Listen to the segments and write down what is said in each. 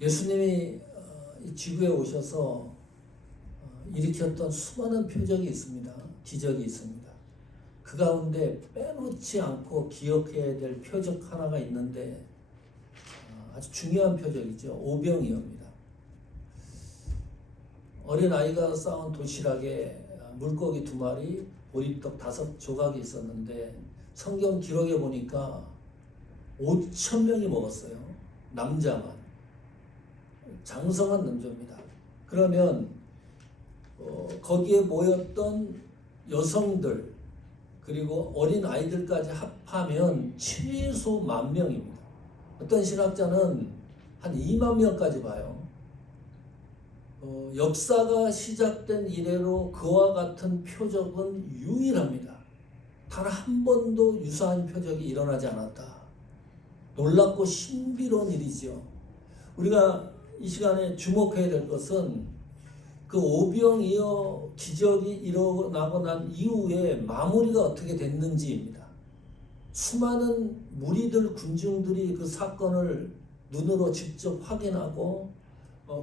예수님이 이 지구에 오셔서 일으켰던 수많은 표적이 있습니다. 기적이 있습니다. 그 가운데 빼놓지 않고 기억해야 될 표적 하나가 있는데 아주 중요한 표적이죠. 오병이어입니다. 어린아이가 쌓은 도시락에 물고기 2마리, 보리떡 5조각이 있었는데 성경 기록에 보니까 5,000명이 먹었어요. 남자만. 장성한 남자입니다. 그러면 거기에 모였던 여성들 그리고 어린 아이들까지 합하면 최소 10,000명입니다. 어떤 신학자는 한 2만 명까지 봐요. 역사가 시작된 이래로 그와 같은 표적은 유일합니다. 단 한 번도 유사한 표적이 일어나지 않았다. 놀랍고 신비로운 일이죠. 우리가 이 시간에 주목해야 될 것은 그 오병이어 기적이 일어나고 난 이후에 마무리가 어떻게 됐는지입니다. 수많은 무리들, 군중들이 그 사건을 눈으로 직접 확인하고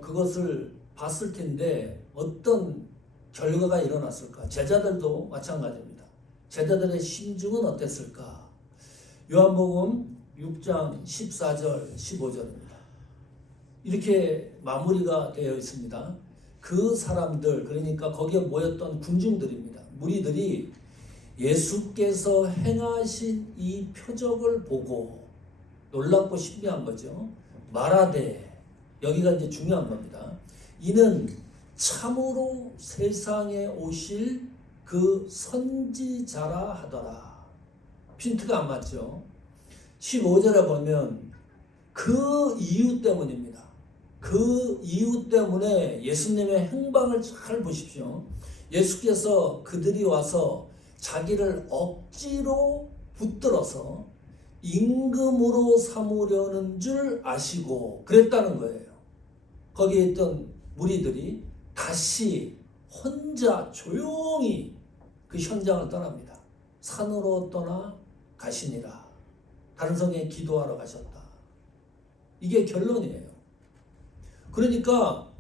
그것을 봤을 텐데 어떤 결과가 일어났을까? 제자들도 마찬가지입니다. 제자들의 심중은 어땠을까? 요한복음 6장 14절 15절입니다. 이렇게 마무리가 되어 있습니다. 그 사람들, 그러니까 거기에 모였던 군중들입니다. 무리들이 예수께서 행하신 이 표적을 보고 놀랍고 신비한 거죠. 말하되, 여기가 이제 중요한 겁니다. 이는 참으로 세상에 오실 그 선지자라 하더라. 핀트가 안 맞죠? 15절에 보면 그 이유 때문입니다. 그 이유 때문에 예수님의 행방을 잘 보십시오. 예수께서 그들이 와서 자기를 억지로 붙들어서 임금으로 삼으려는 줄 아시고 그랬다는 거예요. 거기에 있던 무리들이 다시 혼자 조용히 그 현장을 떠납니다. 산으로 떠나 가시니라. 다른 성경에 기도하러 가셨다. 이게 결론이에요. 그러니까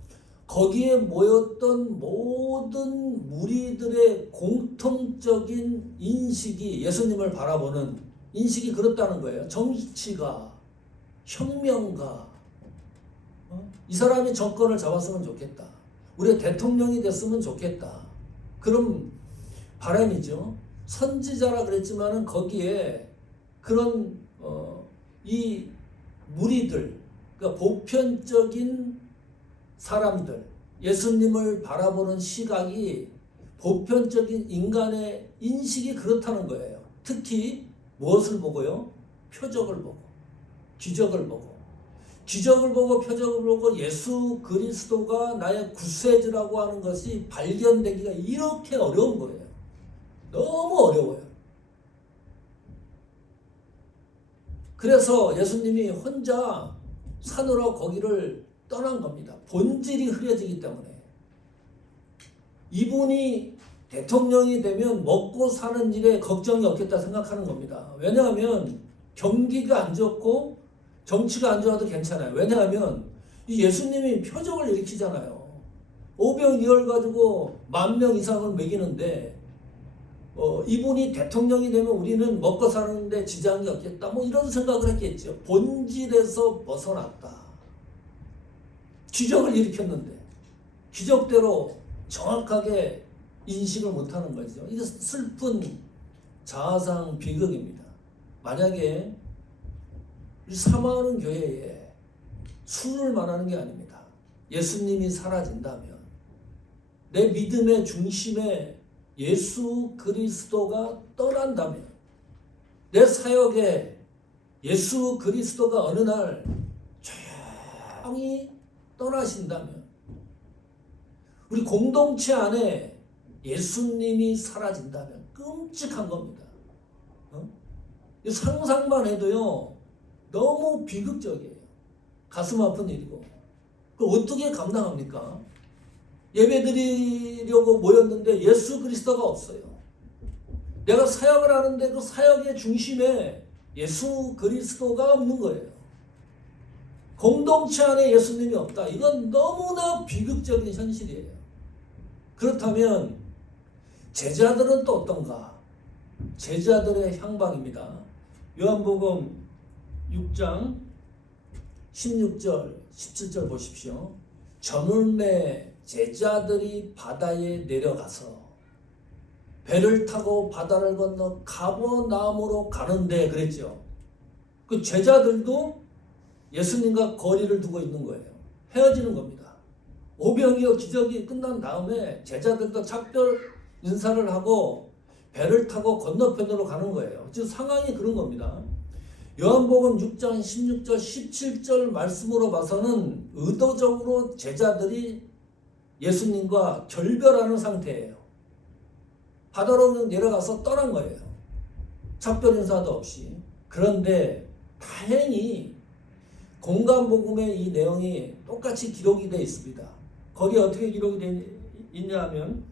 거기에 모였던 모든 무리들의 공통적인 인식이 예수님을 바라보는 인식이 그렇다는 거예요. 정치가, 혁명가, 이 사람이 정권을 잡았으면 좋겠다. 우리가 대통령이 됐으면 좋겠다. 그런 바람이죠. 선지자라 그랬지만은 거기에 그런 이 무리들, 그러니까 보편적인 사람들, 예수님을 바라보는 시각이 보편적인 인간의 인식이 그렇다는 거예요. 특히 무엇을 보고요? 표적을 보고, 기적을 보고. 기적을 보고 표적을 보고 예수 그리스도가 나의 구세주라고 하는 것이 발견되기가 이렇게 어려운 거예요. 너무 어려워요. 그래서 예수님이 혼자 산으로 거기를 떠난 겁니다. 본질이 흐려지기 때문에. 이분이 대통령이 되면 먹고 사는 일에 걱정이 없겠다 생각하는 겁니다. 왜냐하면 경기가 안 좋고 정치가 안 좋아도 괜찮아요. 왜냐하면 이 예수님이 표적을 일으키잖아요. 오병이어를 가지고 10,000명 이상을 먹이는데 이분이 대통령이 되면 우리는 먹고 사는데 지장이 없겠다. 뭐 이런 생각을 했겠죠. 본질에서 벗어났다. 기적을 일으켰는데 기적대로 정확하게 인식을 못하는 거죠. 이게 슬픈 자아상 비극입니다. 만약에 사모하는 교회에 수를 말하는 게 아닙니다. 예수님이 사라진다면 내 믿음의 중심에 예수 그리스도가 떠난다면 내 사역에 예수 그리스도가 어느 날 조용히 떠나신다면 우리 공동체 안에 예수님이 사라진다면 끔찍한 겁니다. 상상만 해도요 너무 비극적이에요. 가슴 아픈 일이고. 그걸 어떻게 감당합니까? 예배드리려고 모였는데 예수 그리스도가 없어요. 내가 사역을 하는데 그 사역의 중심에 예수 그리스도가 없는 거예요. 공동체 안에 예수님이 없다. 이건 너무나 비극적인 현실이에요. 그렇다면 제자들은 또 어떤가? 제자들의 향방입니다. 요한복음 6장 16절 17절 보십시오. 저물매 제자들이 바다에 내려가서 배를 타고 바다를 건너 가버나움으로 가는데 그랬죠. 그 제자들도 예수님과 거리를 두고 있는 거예요. 헤어지는 겁니다. 오병이어 기적이 끝난 다음에 제자들도 작별 인사를 하고 배를 타고 건너편으로 가는 거예요. 지금 상황이 그런 겁니다. 요한복음 6장 16절 17절 말씀으로 봐서는 의도적으로 제자들이 예수님과 결별하는 상태예요. 바다로 내려가서 떠난 거예요. 작별 인사도 없이. 그런데 다행히 공간복음의 이 내용이 똑같이 기록이 되어 있습니다. 거기에 어떻게 기록이 되어 있냐 하면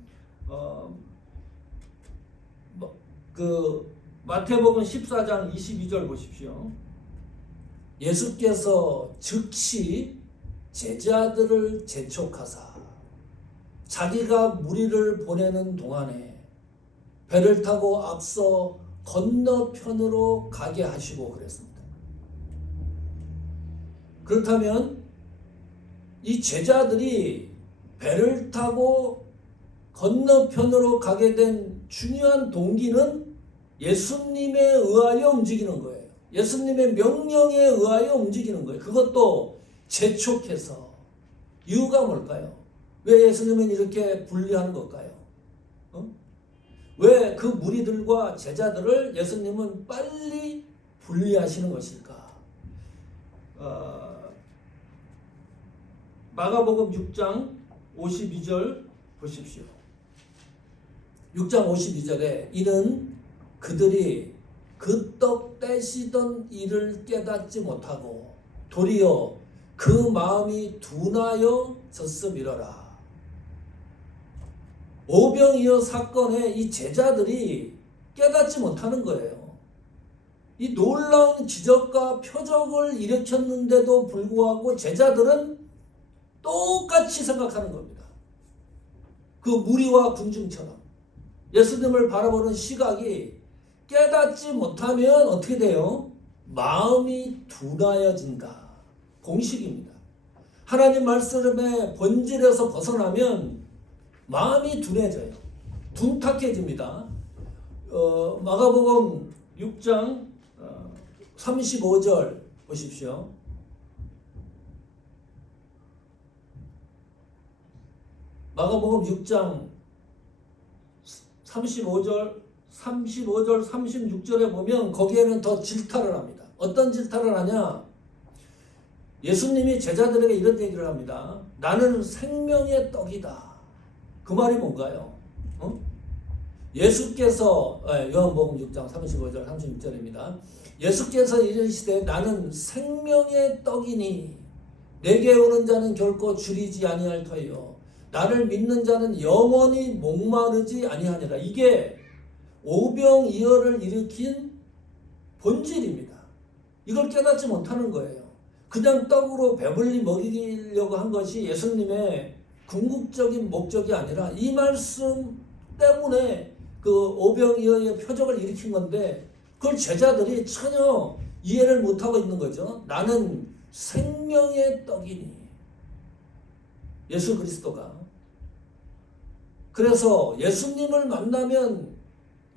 마태복음 14장 22절 보십시오. 예수께서 즉시 제자들을 재촉하사 자기가 무리를 보내는 동안에 배를 타고 앞서 건너편으로 가게 하시고 그랬습니다. 그렇다면 이 제자들이 배를 타고 건너편으로 가게 된 중요한 동기는 예수님에 의하여 움직이는 거예요. 예수님의 명령에 의하여 움직이는 거예요. 그것도 재촉해서. 이유가 뭘까요? 왜 예수님은 이렇게 분리하는 걸까요? 왜 그 무리들과 제자들을 예수님은 빨리 분리하시는 것일까? 마가복음 6장 52절 보십시오. 6장 52절에 이는 그들이 그 떡 떼시던 일을 깨닫지 못하고 도리어 그 마음이 둔하여 졌음이러라. 오병이어 사건의 이 제자들이 깨닫지 못하는 거예요. 이 놀라운 기적과 표적을 일으켰는데도 불구하고 제자들은 똑같이 생각하는 겁니다. 그 무리와 군중처럼 예수님을 바라보는 시각이 깨닫지 못하면 어떻게 돼요? 마음이 둔하여진다. 공식입니다. 하나님 말씀의 본질에서 벗어나면 마음이 둔해져요. 둔탁해집니다. 마가복음 6장 35절 보십시오. 마가복음 6장 35절 36절에 보면 거기에는 더 질타를 합니다. 어떤 질타를 하냐? 예수님이 제자들에게 이런 얘기를 합니다. 나는 생명의 떡이다. 그 말이 뭔가요? 예수께서 요한복음 6장 35절 36절입니다. 예수께서 이르시되 나는 생명의 떡이니 내게 오는 자는 결코 줄이지 아니할 터이요 나를 믿는 자는 영원히 목마르지 아니하니라. 이게 오병이어를 일으킨 본질입니다. 이걸 깨닫지 못하는 거예요. 그냥 떡으로 배불리 먹이려고 한 것이 예수님의 궁극적인 목적이 아니라 이 말씀 때문에 그 오병이어의 표적을 일으킨 건데 그걸 제자들이 전혀 이해를 못하고 있는 거죠. 나는 생명의 떡이니. 예수 그리스도가. 그래서 예수님을 만나면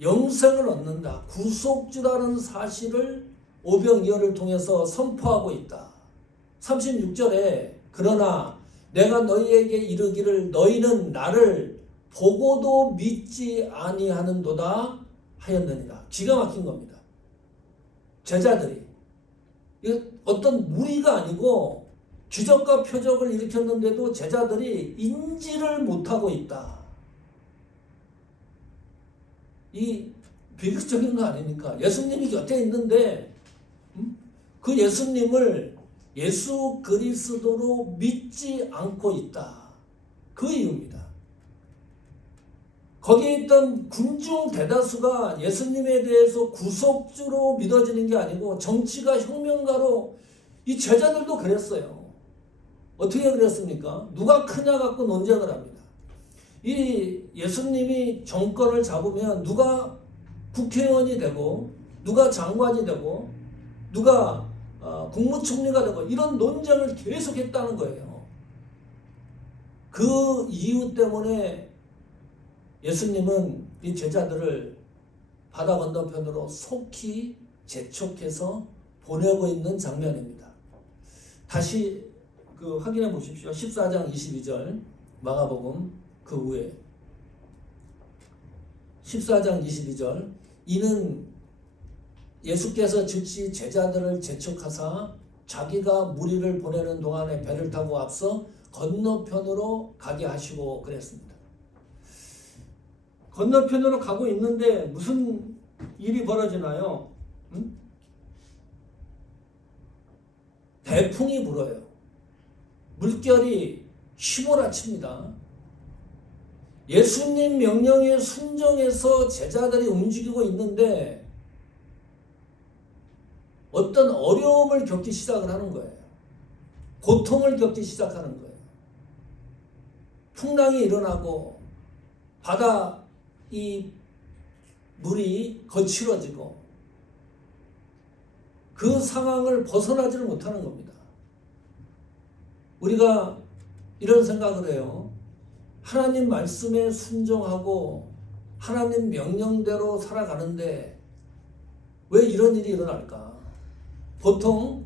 영생을 얻는다. 구속주라는 사실을 오병이어를 통해서 선포하고 있다. 36절에 그러나 내가 너희에게 이르기를 너희는 나를 보고도 믿지 아니하는도다 하였느니라. 기가 막힌 겁니다. 제자들이 어떤 무리가 아니고 기적과 표적을 일으켰는데도 제자들이 인지를 못하고 있다. 이 비극적인 거 아닙니까? 예수님이 곁에 있는데 그 예수님을 예수 그리스도로 믿지 않고 있다. 그 이유입니다. 거기에 있던 군중 대다수가 예수님에 대해서 구속주로 믿어지는 게 아니고 정치가 혁명가로 이 제자들도 그랬어요. 어떻게 그랬습니까? 누가 크냐 갖고 논쟁을 합니다. 이 예수님이 정권을 잡으면 누가 국회의원이 되고 누가 장관이 되고 누가 국무총리가 되고 이런 논쟁을 계속했다는 거예요. 그 이유 때문에 예수님은 이 제자들을 바다 건너편으로 속히 재촉해서 보내고 있는 장면입니다. 다시 확인해 보십시오. 14장 22절 마가복음 그 후에 14장 22절 이는 예수께서 즉시 제자들을 재촉하사 자기가 무리를 보내는 동안에 배를 타고 앞서 건너편으로 가게 하시고 그랬습니다. 건너편으로 가고 있는데 무슨 일이 벌어지나요? 대풍이 불어요. 물결이 휘몰아칩니다. 예수님 명령에 순종해서 제자들이 움직이고 있는데 어떤 어려움을 겪기 시작을 하는 거예요. 고통을 겪기 시작하는 거예요. 풍랑이 일어나고 바다 이 물이 거칠어지고 그 상황을 벗어나지를 못하는 겁니다. 우리가 이런 생각을 해요. 하나님 말씀에 순종하고 하나님 명령대로 살아가는데 왜 이런 일이 일어날까? 보통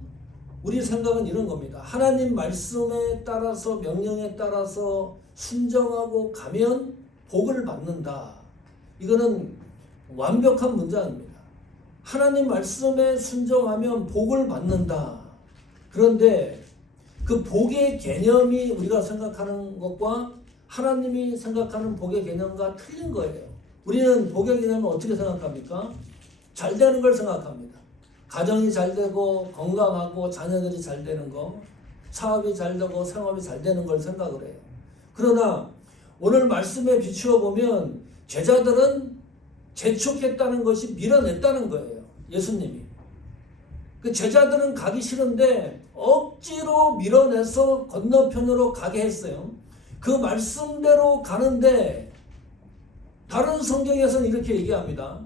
우리 생각은 이런 겁니다. 하나님 말씀에 따라서 명령에 따라서 순종하고 가면 복을 받는다. 이거는 완벽한 문장입니다. 하나님 말씀에 순종하면 복을 받는다. 그런데 그 복의 개념이 우리가 생각하는 것과 하나님이 생각하는 복의 개념과 틀린 거예요. 우리는 복의 개념을 어떻게 생각합니까? 잘 되는 걸 생각합니다. 가정이 잘 되고 건강하고 자녀들이 잘 되는 거, 사업이 잘 되고 생업이 잘 되는 걸 생각을 해요. 그러나 오늘 말씀에 비추어 보면 제자들은 재촉했다는 것이 밀어냈다는 거예요. 예수님이. 그 제자들은 가기 싫은데 억지로 밀어내서 건너편으로 가게 했어요. 그 말씀대로 가는데 다른 성경에서는 이렇게 얘기합니다.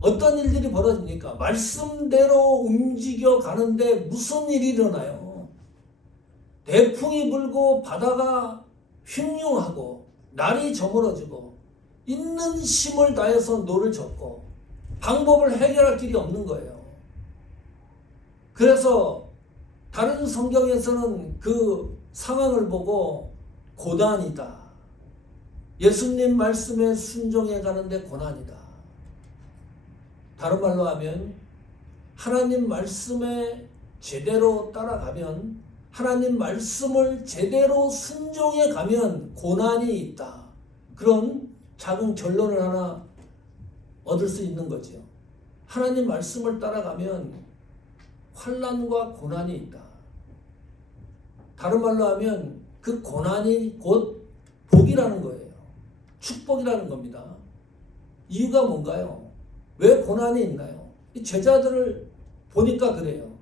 어떤 일들이 벌어집니까? 말씀대로 움직여 가는데 무슨 일이 일어나요? 대풍이 불고 바다가 흉흉하고 날이 저물어지고 있는 힘을 다해서 노를 젓고 방법을 해결할 길이 없는 거예요. 그래서 다른 성경에서는 그 상황을 보고 고난이다. 예수님 말씀에 순종해 가는데 고난이다. 다른 말로 하면 하나님 말씀에 제대로 따라가면 하나님 말씀을 제대로 순종해 가면 고난이 있다. 그런 작은 결론을 하나 얻을 수 있는 거죠. 하나님 말씀을 따라가면 환난과 고난이 있다. 다른 말로 하면 그 고난이 곧 복이라는 거예요. 축복이라는 겁니다. 이유가 뭔가요? 왜 고난이 있나요? 이 제자들을 보니까 그래요.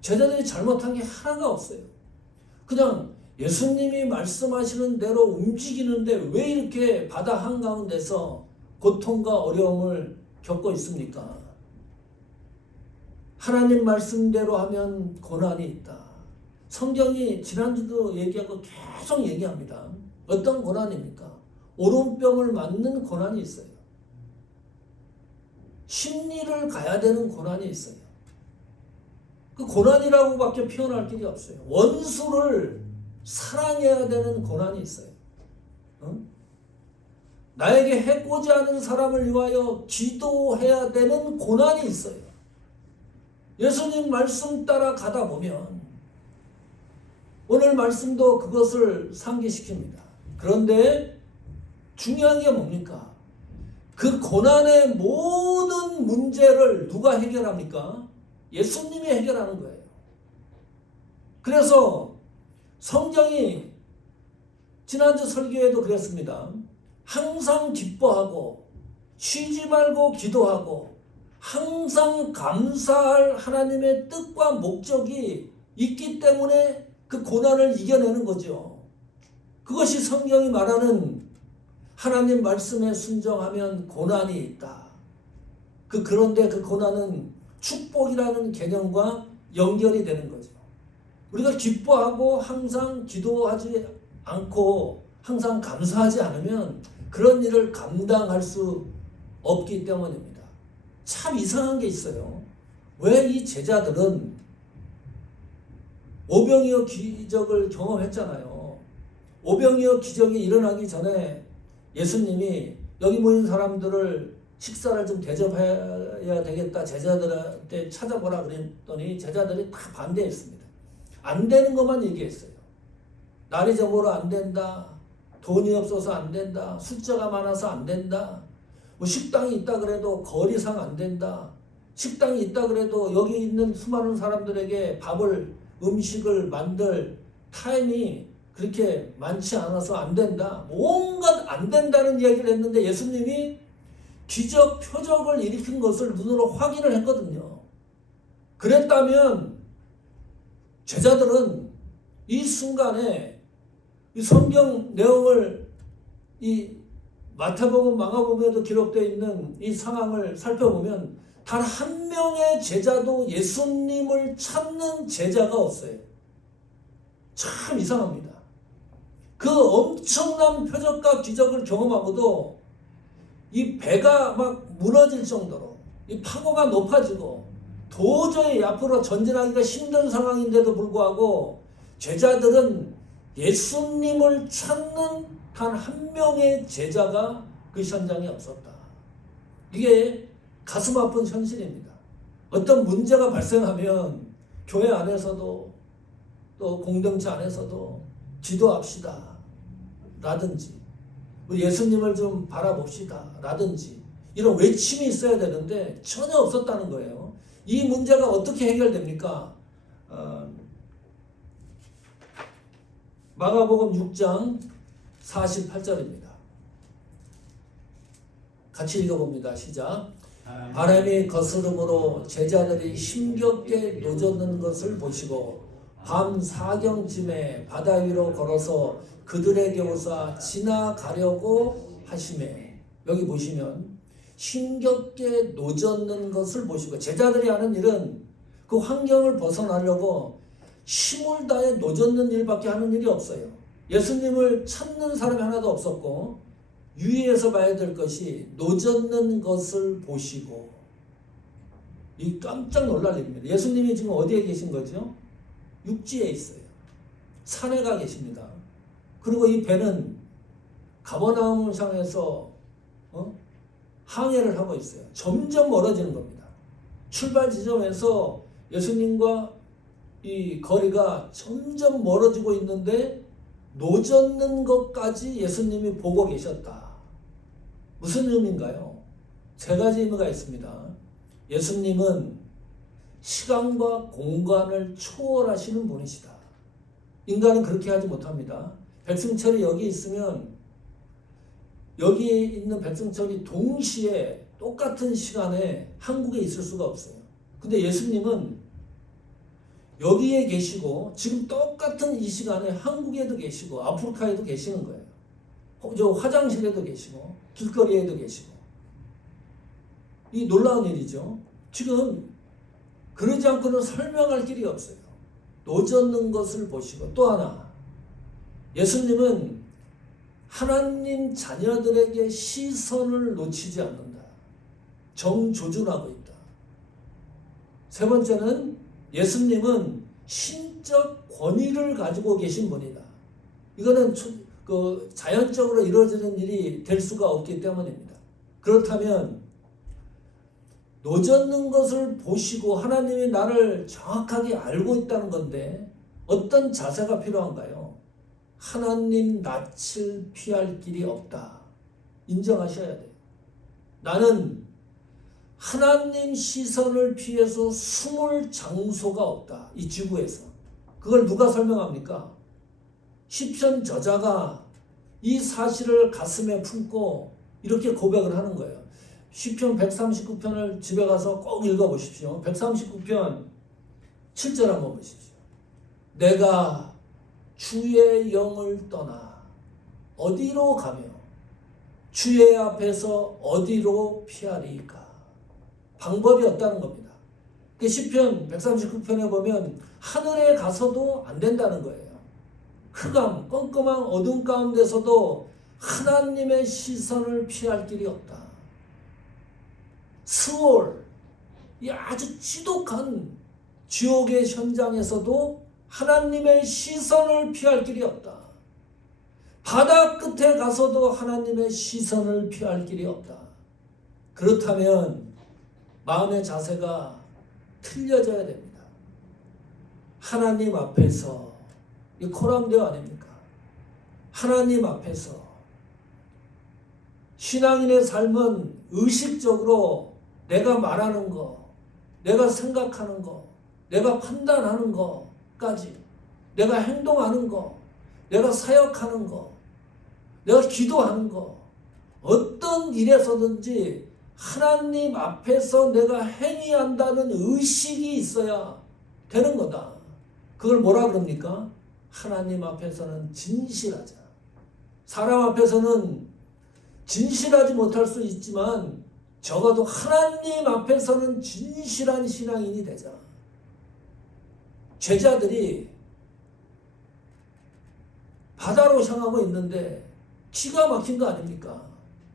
제자들이 잘못한 게 하나가 없어요. 그냥 예수님이 말씀하시는 대로 움직이는데 왜 이렇게 바다 한가운데서 고통과 어려움을 겪고 있습니까? 하나님 말씀대로 하면 고난이 있다. 성경이 지난주도 얘기하고 계속 얘기합니다. 어떤 고난입니까? 오른뺨을 맞는 고난이 있어요. 심리를 가야 되는 고난이 있어요. 그 고난이라고밖에 표현할 길이 없어요. 원수를 사랑해야 되는 고난이 있어요. 나에게 해코지 않은 사람을 위하여 기도해야 되는 고난이 있어요. 예수님 말씀 따라 가다 보면 오늘 말씀도 그것을 상기시킵니다. 그런데 중요한 게 뭡니까? 그 고난의 모든 문제를 누가 해결합니까? 예수님이 해결하는 거예요. 그래서 성경이 지난주 설교에도 그랬습니다. 항상 기뻐하고 쉬지 말고 기도하고 항상 감사할 하나님의 뜻과 목적이 있기 때문에 그 고난을 이겨내는 거죠. 그것이 성경이 말하는 하나님 말씀에 순종하면 고난이 있다. 그런데 그 고난은 축복이라는 개념과 연결이 되는 거죠. 우리가 기뻐하고 항상 기도하지 않고 항상 감사하지 않으면 그런 일을 감당할 수 없기 때문입니다. 참 이상한 게 있어요. 왜 이 제자들은 오병이어 기적을 경험했잖아요. 오병이어 기적이 일어나기 전에 예수님이 여기 모인 사람들을 식사를 좀 대접해야 되겠다. 제자들한테 찾아보라 그랬더니 제자들이 다 반대했습니다. 안 되는 것만 얘기했어요. 날이 저물어 안 된다. 돈이 없어서 안 된다. 숫자가 많아서 안 된다. 뭐 식당이 있다 그래도 거리상 안 된다. 식당이 있다 그래도 여기 있는 수많은 사람들에게 음식을 만들 타임이 그렇게 많지 않아서 안 된다. 온갖 안 된다는 이야기를 했는데 예수님이 기적, 표적을 일으킨 것을 눈으로 확인을 했거든요. 그랬다면 제자들은 이 순간에 이 성경 내용을 이 마태복음, 마가복음에도 기록되어 있는 이 상황을 살펴보면 단 한 명의 제자도 예수님을 찾는 제자가 없어요. 참 이상합니다. 그 엄청난 표적과 기적을 경험하고도 이 배가 막 무너질 정도로 이 파고가 높아지고 도저히 앞으로 전진하기가 힘든 상황인데도 불구하고 제자들은 예수님을 찾는 단 한 명의 제자가 그 현장에 없었다. 이게 가슴 아픈 현실입니다. 어떤 문제가 발생하면 교회 안에서도 또 공동체 안에서도 기도합시다 라든지 우리 예수님을 좀 바라봅시다 라든지 이런 외침이 있어야 되는데 전혀 없었다는 거예요. 이 문제가 어떻게 해결됩니까? 마가복음 6장 48절입니다. 같이 읽어봅니다. 시작. 바람이 거스름으로 제자들이 힘겹게 노젓는 것을 보시고 밤 4경쯤에 바다 위로 걸어서 그들에게 오사 지나가려고 하시매. 여기 보시면 힘겹게 노젓는 것을 보시고 제자들이 하는 일은 그 환경을 벗어나려고 힘을 다해 노젓는 일밖에 하는 일이 없어요. 예수님을 찾는 사람이 하나도 없었고 유의해서 봐야 될 것이 노젓는 것을 보시고 이 깜짝 놀랄 일입니다. 예수님이 지금 어디에 계신 거죠? 육지에 있어요. 산에 가 계십니다. 그리고 이 배는 가버나움을 향해서 항해를 하고 있어요. 점점 멀어지는 겁니다. 출발 지점에서 예수님과 이 거리가 점점 멀어지고 있는데 노젓는 것까지 예수님이 보고 계셨다. 무슨 의미인가요? 세 가지 의미가 있습니다. 예수님은 시간과 공간을 초월하시는 분이시다. 인간은 그렇게 하지 못합니다. 백승철이 여기 있으면 여기에 있는 백승철이 동시에 똑같은 시간에 한국에 있을 수가 없어요. 근데 예수님은 여기에 계시고 지금 똑같은 이 시간에 한국에도 계시고 아프리카에도 계시는 거예요. 저 화장실에도 계시고 길거리에도 계시고 이 놀라운 일이죠. 지금 그러지 않고는 설명할 길이 없어요. 노젓는 것을 보시고 또 하나 예수님은 하나님 자녀들에게 시선을 놓치지 않는다. 정조준하고 있다. 세 번째는 예수님은 신적 권위를 가지고 계신 분이다. 이거는 자연적으로 이루어지는 일이 될 수가 없기 때문입니다. 그렇다면 노젓는 것을 보시고 하나님이 나를 정확하게 알고 있다는 건데 어떤 자세가 필요한가요? 하나님 낯을 피할 길이 없다. 인정하셔야 돼요. 나는 하나님 시선을 피해서 숨을 장소가 없다. 이 지구에서. 그걸 누가 설명합니까? 시편 저자가 이 사실을 가슴에 품고 이렇게 고백을 하는 거예요. 시편 139편을 집에 가서 꼭 읽어보십시오. 139편 7절 한번 보십시오. 내가 주의 영을 떠나 어디로 가며 주의 앞에서 어디로 피하리까? 방법이 없다는 겁니다. 시편 139편에 보면 하늘에 가서도 안 된다는 거예요. 흑암, 껌껌한 어둠 가운데서도 하나님의 시선을 피할 길이 없다. 스올, 이 아주 지독한 지옥의 현장에서도 하나님의 시선을 피할 길이 없다. 바다 끝에 가서도 하나님의 시선을 피할 길이 없다. 그렇다면 마음의 자세가 틀려져야 됩니다. 하나님 앞에서, 이 코람데오 아닙니까? 하나님 앞에서 신앙인의 삶은 의식적으로 내가 말하는 거, 내가 생각하는 거, 내가 판단하는 거까지, 내가 행동하는 거, 내가 사역하는 거, 내가 기도하는 거, 어떤 일에서든지 하나님 앞에서 내가 행위한다는 의식이 있어야 되는 거다. 그걸 뭐라 그럽니까? 하나님 앞에서는 진실하자. 사람 앞에서는 진실하지 못할 수 있지만 적어도 하나님 앞에서는 진실한 신앙인이 되자. 제자들이 바다로 향하고 있는데 기가 막힌 거 아닙니까?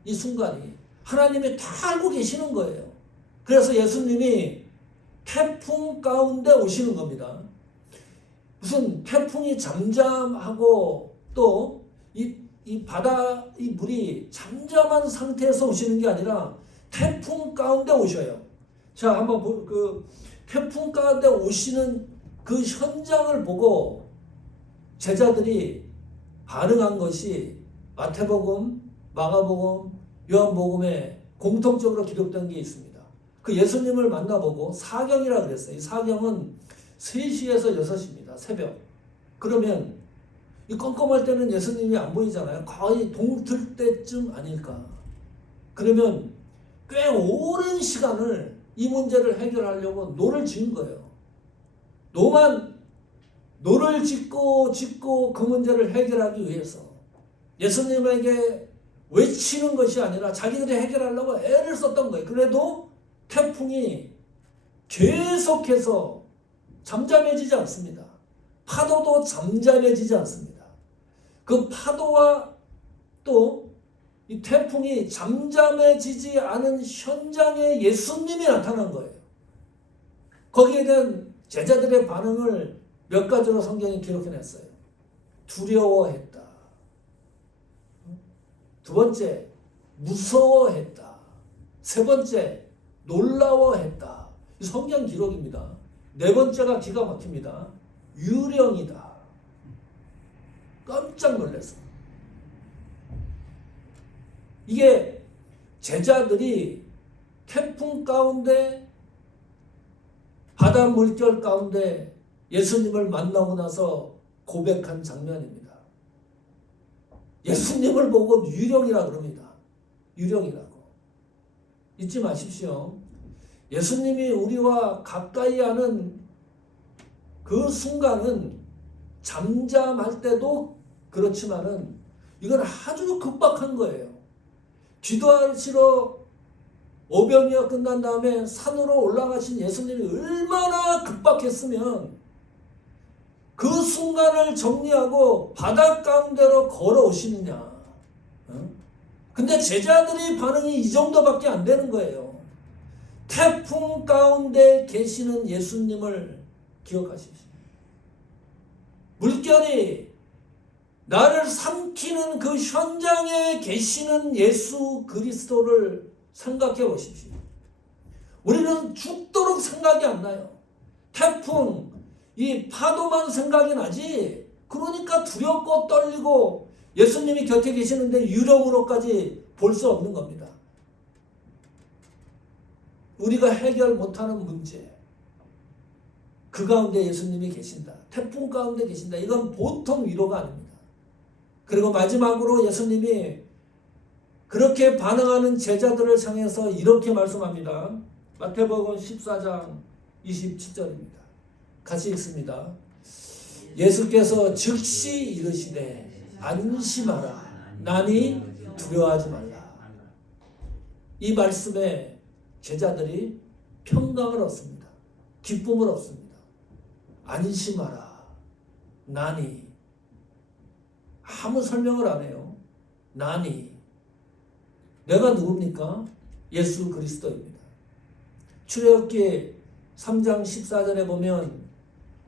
이 순간이. 하나님이 다 알고 계시는 거예요. 그래서 예수님이 태풍 가운데 오시는 겁니다. 무슨 태풍이 잠잠하고 또 이 바다 이 물이 잠잠한 상태에서 오시는 게 아니라 태풍 가운데 오셔요. 자, 한번 그 태풍 가운데 오시는 그 현장을 보고 제자들이 반응한 것이 마태복음, 마가복음, 요한복음에 공통적으로 기록된 게 있습니다. 그 예수님을 만나보고 사경이라 그랬어요. 이 사경은 3시에서 6시입니다. 새벽. 그러면 이 껌껌할 때는 예수님이 안 보이잖아요. 거의 동틀 때쯤 아닐까. 그러면 꽤 오랜 시간을 이 문제를 해결하려고 노를 지은 거예요. 노를 짓고 그 문제를 해결하기 위해서 예수님에게 외치는 것이 아니라 자기들이 해결하려고 애를 썼던 거예요. 그래도 태풍이 계속해서 잠잠해지지 않습니다. 파도도 잠잠해지지 않습니다. 그 파도와 또 이 태풍이 잠잠해지지 않은 현장에 예수님이 나타난 거예요. 거기에 대한 제자들의 반응을 몇 가지로 성경이 기록해냈어요. 두려워했다. 두 번째, 무서워했다. 세 번째, 놀라워했다. 이 성경 기록입니다. 네 번째가 기가 막힙니다. 유령이다. 깜짝 놀랐어요. 이게 제자들이 태풍 가운데 바다 물결 가운데 예수님을 만나고 나서 고백한 장면입니다. 예수님을 보고 유령이라 그럽니다. 유령이라고. 잊지 마십시오. 예수님이 우리와 가까이 하는 그 순간은 잠잠할 때도 그렇지만은 이건 아주 급박한 거예요. 기도하시러 오병이어 끝난 다음에 산으로 올라가신 예수님이 얼마나 급박했으면 그 순간을 정리하고 바다 가운데로 걸어오시느냐. 근데 제자들의 반응이 이 정도밖에 안 되는 거예요. 태풍 가운데 계시는 예수님을 기억하십시오. 물결이 나를 삼키는 그 현장에 계시는 예수 그리스도를 생각해 보십시오. 우리는 죽도록 생각이 안 나요. 태풍, 이 파도만 생각이 나지. 그러니까 두렵고 떨리고 예수님이 곁에 계시는데 유령으로까지 볼 수 없는 겁니다. 우리가 해결 못하는 문제, 그 가운데 예수님이 계신다. 태풍 가운데 계신다. 이건 보통 위로가 아닙니다. 그리고 마지막으로 예수님이 그렇게 반응하는 제자들을 향해서 이렇게 말씀합니다. 마태복음 14장 27절입니다. 같이 읽습니다. 예수께서 즉시 이르시되 안심하라 나니 두려워하지 말라. 이 말씀에 제자들이 평강을 얻습니다. 기쁨을 얻습니다. 안심하라 나니, 아무 설명을 안 해요. 나니, 내가 누굽니까? 예수 그리스도입니다. 출애굽기 3장 14절에 보면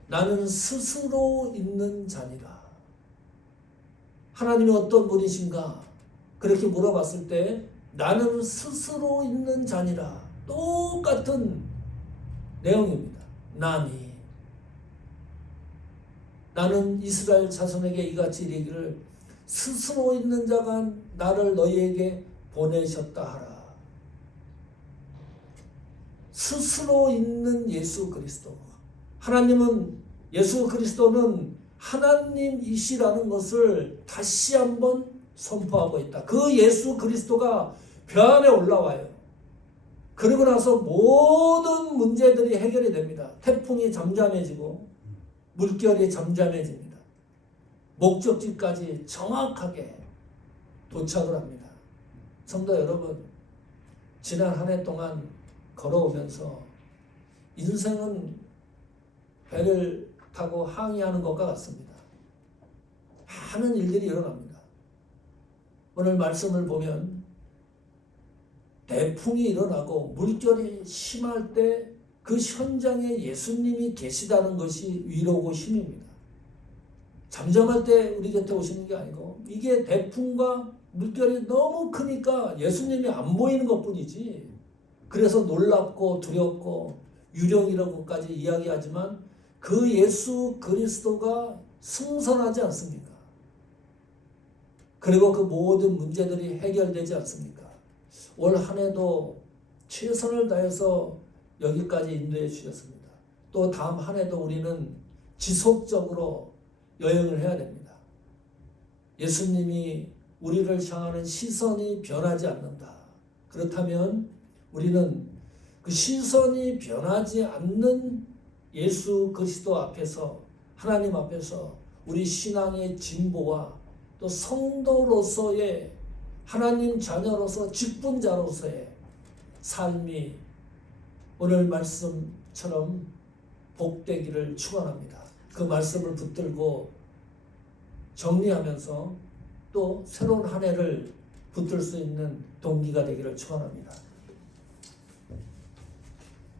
나는 스스로 있는 자니라. 하나님이 어떤 분이신가? 그렇게 물어봤을 때 나는 스스로 있는 자니라. 똑같은 내용입니다. 나니, 나는 이스라엘 자손에게 이같이 이르기를 스스로 있는 자가 나를 너희에게 보내셨다 하라. 스스로 있는 예수 그리스도. 하나님은, 예수 그리스도는 하나님이시라는 것을 다시 한번 선포하고 있다. 그 예수 그리스도가 벼안에 올라와요. 그러고 나서 모든 문제들이 해결이 됩니다. 태풍이 잠잠해지고 물결이 잠잠해집니다. 목적지까지 정확하게 도착을 합니다. 성도 여러분, 지난 한 해 동안 걸어오면서 인생은 배를 타고 항해하는 것과 같습니다. 많은 일들이 일어납니다. 오늘 말씀을 보면 대풍이 일어나고 물결이 심할 때 그 현장에 예수님이 계시다는 것이 위로고 힘입니다. 잠잠할 때 우리 곁에 오시는 게 아니고, 이게 대풍과 물결이 너무 크니까 예수님이 안 보이는 것뿐이지, 그래서 놀랍고 두렵고 유령이라는 것까지 이야기하지만 그 예수 그리스도가 승선하지 않습니까? 그리고 그 모든 문제들이 해결되지 않습니까? 올 한 해도 최선을 다해서 여기까지 인도해 주셨습니다. 또 다음 한 해도 우리는 지속적으로 여행을 해야 됩니다. 예수님이 우리를 향하는 시선이 변하지 않는다. 그렇다면 우리는 그 시선이 변하지 않는 예수 그리스도 앞에서, 하나님 앞에서 우리 신앙의 진보와 또 성도로서의, 하나님 자녀로서 직분자로서의 삶이 오늘 말씀처럼 복되기를 축원합니다. 그 말씀을 붙들고 정리하면서 또 새로운 한 해를 붙들 수 있는 동기가 되기를 축원합니다.